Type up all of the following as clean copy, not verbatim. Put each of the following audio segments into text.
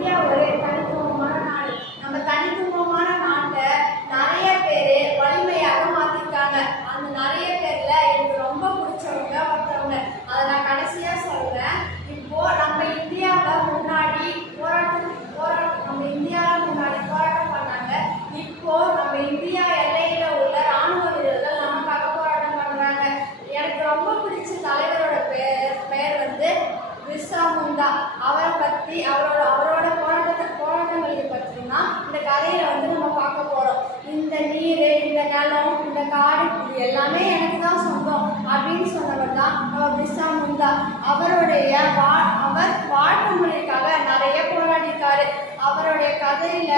India ஒரு தனித்துவமான நாடு. நம்ம தனித்துவமான நாட்டை நிறைய பேர் வலிமையாக மாத்திருக்காங்க. அந்த நிறைய பேர்ல எனக்கு ரொம்ப பிடிச்சவங்க ஒருத்தவங்க, அதை நான் கடைசியா சொல்றேன். இப்போ நம்ம இந்தியாவை முன்னாடி போராட்டம் பண்ணாங்க. இப்போ நம்ம இந்தியா எல்லையில உள்ள ராணுவ வீரர்கள் நமக்காக போராட்டம் பண்றாங்க. எனக்கு ரொம்ப பிடிச்ச தலைவரோட பெயர் வந்து பிர்சா முண்டா. அவரை பற்றி அவரோட போராட்டங்களை பற்றினா இந்த கதையில வந்து நம்ம பார்க்க போறோம். இந்த நீர், இந்த நிலம், இந்த காடு, இது எல்லாமே எனக்கு தான் சொந்தம் அப்படின்னு சொன்னவர் தான் நம்ம பிர்சா முண்டா. அவர் வாழ்க்கை முறைக்காக நிறைய போராடிட்டாரு. அவருடைய கதையில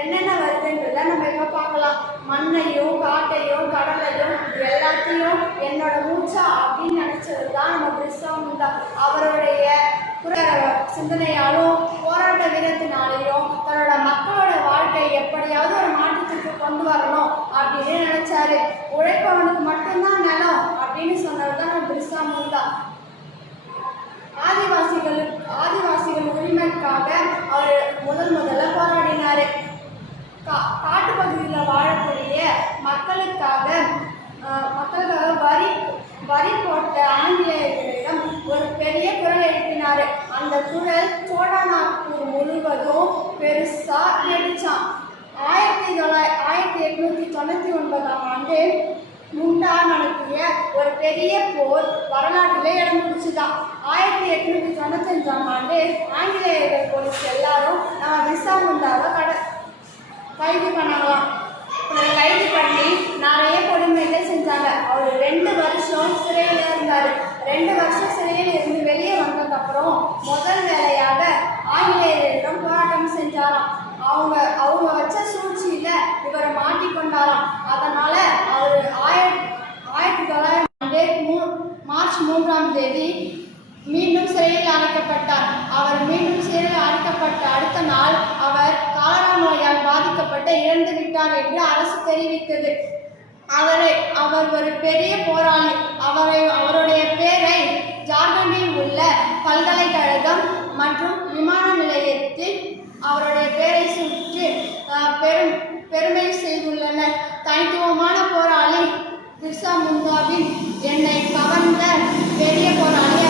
என்னென்ன வருதுன்றத நம்ம இப்ப பார்க்கலாம். மண்ணையும் காட்டையும் கடலையும் இது எல்லாத்தையும் என்னோட மூச்சா அப்படின்னு நினைச்சது தான் நம்ம பிர்சா முண்டா. அவருடைய சிந்தனையாலும் போராட்ட வீரத்தினாலையும் தன்னோட மக்களோட வாழ்க்கை எப்படியாவது ஒரு மாற்றத்துக்கு கொண்டு வரணும் அப்படின்னு நினைச்சாரு. உழைப்பவனுக்கு மட்டும்தான் நிலம் அப்படின்னு சொன்னவர் தான் நம்ம பிர்சா முண்டா. ஆதிவாசிகள் உரிமைக்காக அவர் முதல்ல போராடினாரு. காட்டு பகுதியில் வாழக்கூடிய மக்களுக்காக வரி போட்ட ஆங்கிலேயர்களிடம் ஒரு பெரிய குரல் எழுப்பினாரு. அந்த குரல் சோழநாகூர் முழுவதும் பெருசா நடிச்சான். 1899 முண்டா நடத்திய ஒரு பெரிய போர் வரலாற்றிலே இடம் பிடிச்சுதான். 1895 ஆங்கிலேயர்கள் போலீஸ் எல்லாரும் நம்ம பிர்சா முண்டாவை கைது பண்ணலாம். கைது பண்ணி நிறைய கொடுமைகள் செஞ்சாங்க. அவர் 2 வருஷம் சிறையில் இருந்தார். 2 வருஷம் சிறையில் இருந்து வெளியே வந்ததுக்கப்புறம் முதல் வேலையாக ஆங்கிலேயரிடம் போராட்டம் செஞ்சாராம். அவங்க வச்ச சூழ்ச்சியில இவரை மாட்டிக்கொண்டாராம். அதனால அவர் 1900 மார்ச் 3 மீண்டும் சிறையில் அடைக்கப்பட்டார். அவர் மீண்டும் சிறையில் அடைக்கப்பட்ட அடுத்த நாள் அவர் காலரா நோயால் பாதிக்கப்பட்டு இறந்து விட்டார் என்று அரசு தெரிவித்தது. அவர் ஒரு பெரிய போராளி. அவருடைய பெயரை ஜார்க்கண்டில் உள்ள பல்கலைக்கழகம் மற்றும் விமான நிலையத்தில் அவருடைய பெயரை சுற்றி பெருமை செய்துள்ளனர். தனித்துவமான போராளி பிர்சா முண்டாவின் என்னை கவர்ந்த பெரிய போராளி